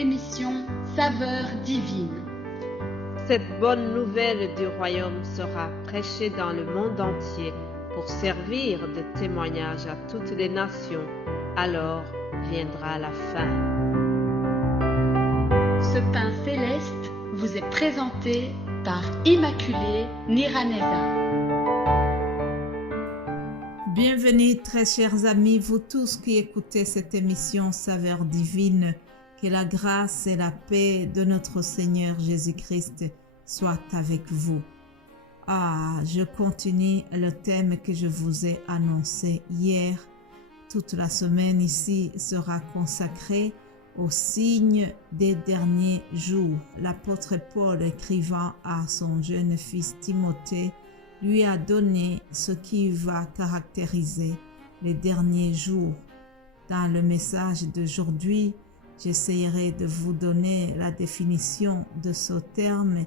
l'émission Saveurs divines. Cette bonne nouvelle du royaume sera prêchée dans le monde entier pour servir de témoignage à toutes les nations. Alors viendra la fin. Ce pain céleste vous est présenté par Immaculée Niraneza. Bienvenue très chers amis, vous tous qui écoutez cette émission Saveurs divines. Que la grâce et la paix de notre Seigneur Jésus-Christ soient avec vous. Je continue le thème que je vous ai annoncé hier. Toute la semaine ici sera consacrée aux signes des derniers jours. L'apôtre Paul, écrivant à son jeune fils Timothée, lui a donné ce qui va caractériser les derniers jours. Dans le message d'aujourd'hui, j'essaierai de vous donner la définition de ce terme,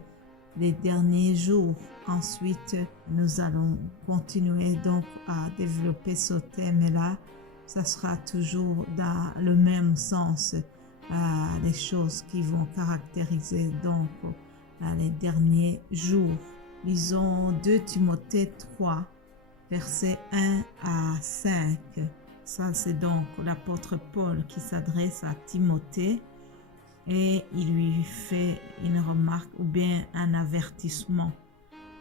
les derniers jours. Ensuite, nous allons continuer donc à développer ce thème-là. Ça sera toujours dans le même sens, les choses qui vont caractériser donc les derniers jours. Lisons 2 Timothée 3, versets 1 à 5. Ça, c'est donc l'apôtre Paul qui s'adresse à Timothée et il lui fait une remarque ou bien un avertissement.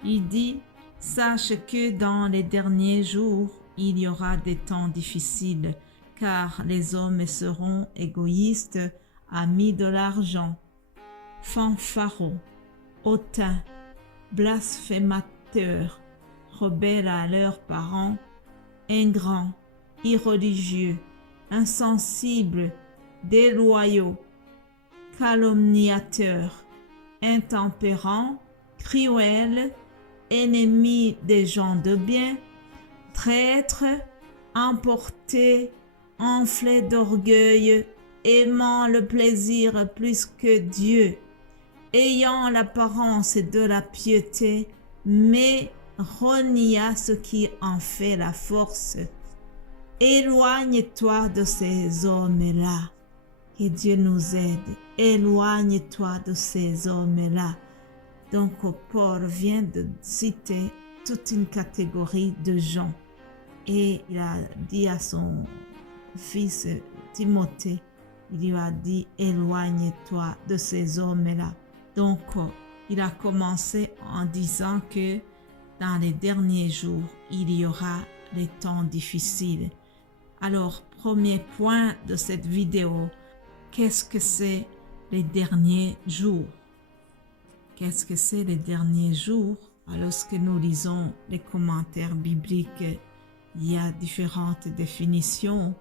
Il dit « Sache que dans les derniers jours, il y aura des temps difficiles, car les hommes seront égoïstes, amis de l'argent, fanfarons, hautains, blasphémateurs, rebelles à leurs parents, ingrats, irreligieux, insensibles, déloyaux, calomniateurs, intempérants, cruels, ennemis des gens de bien, traîtres, emportés, enflés d'orgueil, aimant le plaisir plus que Dieu, ayant l'apparence de la piété, mais reniant ce qui en fait la force. Éloigne-toi de ces hommes-là. Que Dieu nous aide. Éloigne-toi de ces hommes-là. Donc, Paul vient de citer toute une catégorie de gens. Et il a dit à son fils Timothée, il lui a dit, éloigne-toi de ces hommes-là. Donc, il a commencé en disant que dans les derniers jours, il y aura des temps difficiles. Alors, premier point de cette vidéo, qu'est-ce que c'est les derniers jours? Qu'est-ce que c'est les derniers jours? Lorsque nous lisons les commentaires bibliques, il y a différentes définitions,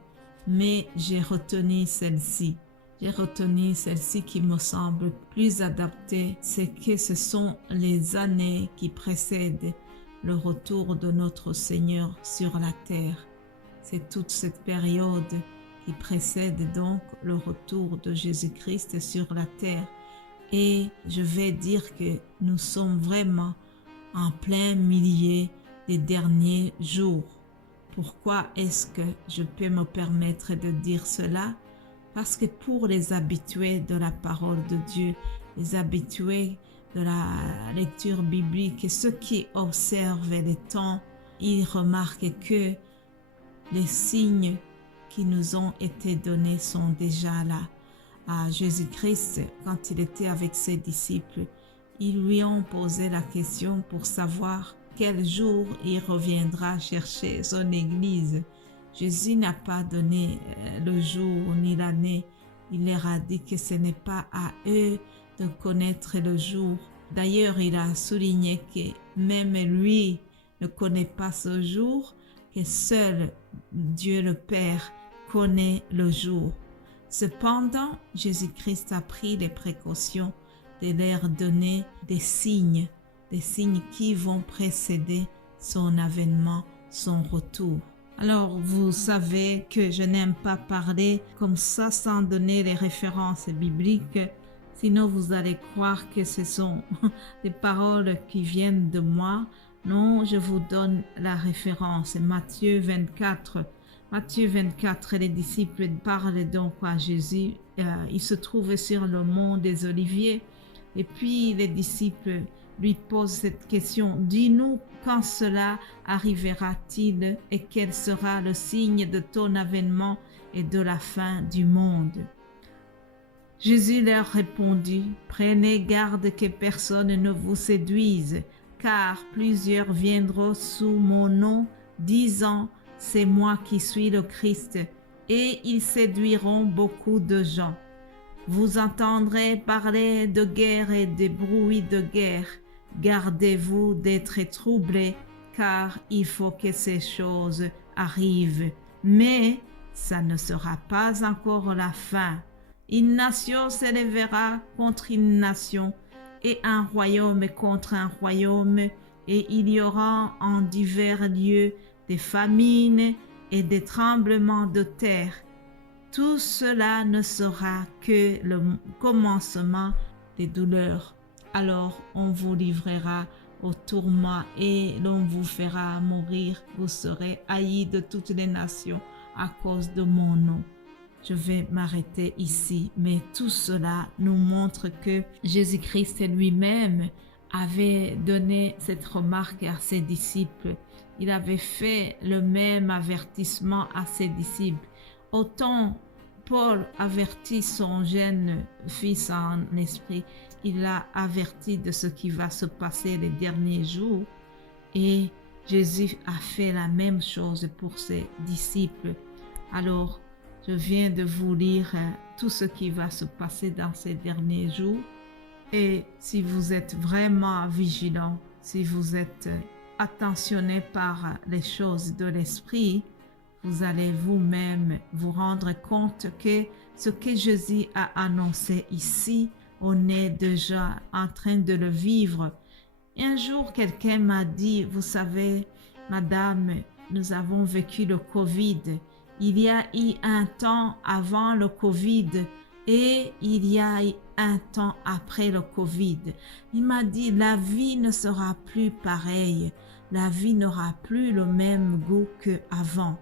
mais j'ai retenu celle-ci. J'ai retenu celle-ci qui me semble plus adaptée, c'est que ce sont les années qui précèdent le retour de notre Seigneur sur la terre. C'est toute cette période qui précède donc le retour de Jésus-Christ sur la terre. Et je vais dire que nous sommes vraiment en plein milieu des derniers jours. Pourquoi est-ce que je peux me permettre de dire cela? Parce que pour les habitués de la parole de Dieu, les habitués de la lecture biblique, ceux qui observent les temps, ils remarquent que les signes qui nous ont été donnés sont déjà là. À Jésus-Christ, quand il était avec ses disciples, ils lui ont posé la question pour savoir quel jour il reviendra chercher son Église. Jésus n'a pas donné le jour ni l'année. Il leur a dit que ce n'est pas à eux de connaître le jour. D'ailleurs, il a souligné que même lui ne connaît pas ce jour, que seul Dieu le Père connaît le jour. Cependant, Jésus-Christ a pris les précautions de leur donner des signes qui vont précéder son avènement, son retour. Alors, vous savez que je n'aime pas parler comme ça sans donner les références bibliques, sinon vous allez croire que ce sont des paroles qui viennent de moi. Non, je vous donne la référence. Matthieu 24, Matthieu 24, les disciples parlent donc à Jésus. Il se trouve sur le mont des Oliviers. Et puis les disciples lui posent cette question. Dis-nous quand cela arrivera-t-il et quel sera le signe de ton avènement et de la fin du monde? Jésus leur répondit, prenez garde que personne ne vous séduise, car plusieurs viendront sous mon nom, disant, c'est moi qui suis le Christ, et ils séduiront beaucoup de gens. Vous entendrez parler de guerre et de bruits de guerre. Gardez-vous d'être troublés, car il faut que ces choses arrivent. Mais ça ne sera pas encore la fin. Une nation s'élèvera contre une nation, et un royaume contre un royaume, et il y aura en divers lieux des famines et des tremblements de terre. Tout cela ne sera que le commencement des douleurs. Alors on vous livrera au tourment et l'on vous fera mourir. Vous serez haïs de toutes les nations à cause de mon nom. Je vais m'arrêter ici, mais tout cela nous montre que Jésus-Christ lui-même avait donné cette remarque à ses disciples. Il avait fait le même avertissement à ses disciples. Autant Paul avertit son jeune fils en esprit, il l'a averti de ce qui va se passer les derniers jours. Et Jésus a fait la même chose pour ses disciples. Alors, je viens de vous lire tout ce qui va se passer dans ces derniers jours. Et si vous êtes vraiment vigilant, si vous êtes attentionné par les choses de l'esprit, vous allez vous-même vous rendre compte que ce que Jésus a annoncé ici, on est déjà en train de le vivre. Un jour, quelqu'un m'a dit, vous savez, madame, nous avons vécu le Covid. Il y a eu un temps avant le Covid et il y a eu un temps après le Covid. Il m'a dit, la vie ne sera plus pareille. La vie n'aura plus le même goût qu'avant.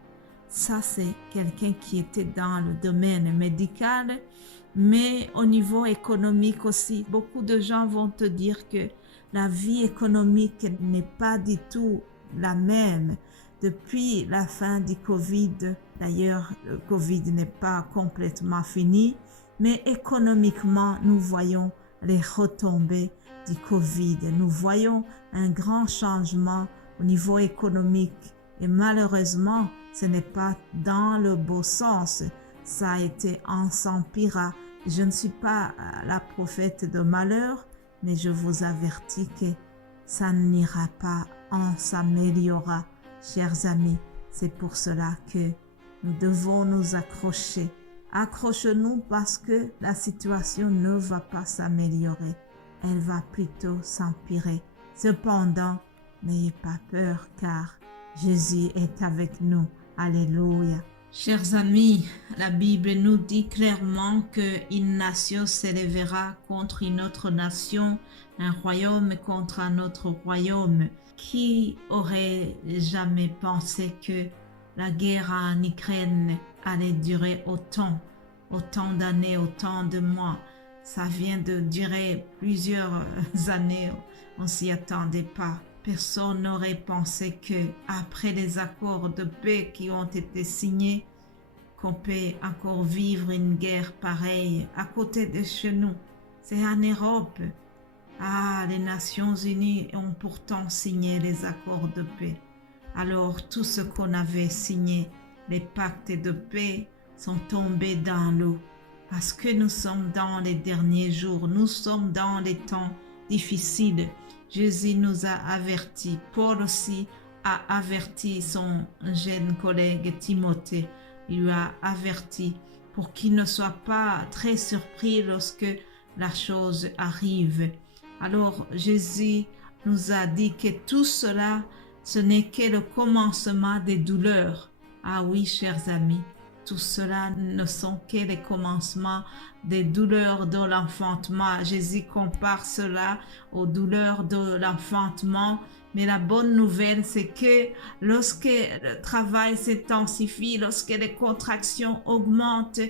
Ça, c'est quelqu'un qui était dans le domaine médical, mais au niveau économique aussi. Beaucoup de gens vont te dire que la vie économique n'est pas du tout la même depuis la fin du Covid. D'ailleurs, le Covid n'est pas complètement fini, mais économiquement, nous voyons les retombées du Covid. Nous voyons un grand changement au niveau économique et malheureusement, ce n'est pas dans le beau sens. Ça a été en s'empirant. Je ne suis pas la prophète de malheur, mais je vous avertis que ça n'ira pas en s'améliorant. Chers amis, c'est pour cela que nous devons nous accrocher. Accroche-nous parce que la situation ne va pas s'améliorer. Elle va plutôt s'empirer. Cependant, n'ayez pas peur car Jésus est avec nous. Alléluia. Chers amis, la Bible nous dit clairement qu'une nation s'élèvera contre une autre nation, un royaume contre un autre royaume. Qui aurait jamais pensé que la guerre en Ukraine allait durer autant d'années, autant de mois? Ça vient de durer plusieurs années, on s'y attendait pas. Personne n'aurait pensé que après les accords de paix qui ont été signés, qu'on peut encore vivre une guerre pareille à côté de chez nous. C'est en Europe. Les Nations Unies ont pourtant signé les accords de paix. Alors tout ce qu'on avait signé, les pactes de paix, sont tombés dans l'eau. Parce que nous sommes dans les derniers jours, nous sommes dans les temps difficiles. Jésus nous a avertis. Paul aussi a averti son jeune collègue Timothée. Il lui a averti pour qu'il ne soit pas très surpris lorsque la chose arrive. Alors Jésus nous a dit que tout cela, ce n'est que le commencement des douleurs. Ah oui, chers amis, tout cela ne sont que les commencements des douleurs de l'enfantement. Jésus compare cela aux douleurs de l'enfantement Mais la bonne nouvelle, c'est que lorsque le travail s'intensifie, lorsque les contractions augmentent,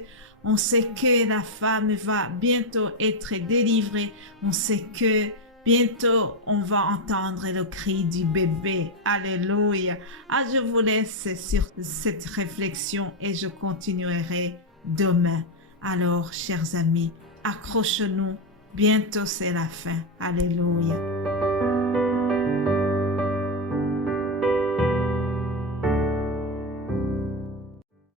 on sait que la femme va bientôt être délivrée. On sait que bientôt, on va entendre le cri du bébé. Alléluia. Ah, je vous laisse sur cette réflexion et je continuerai demain. Alors, chers amis, accroche-nous. Bientôt, c'est la fin. Alléluia.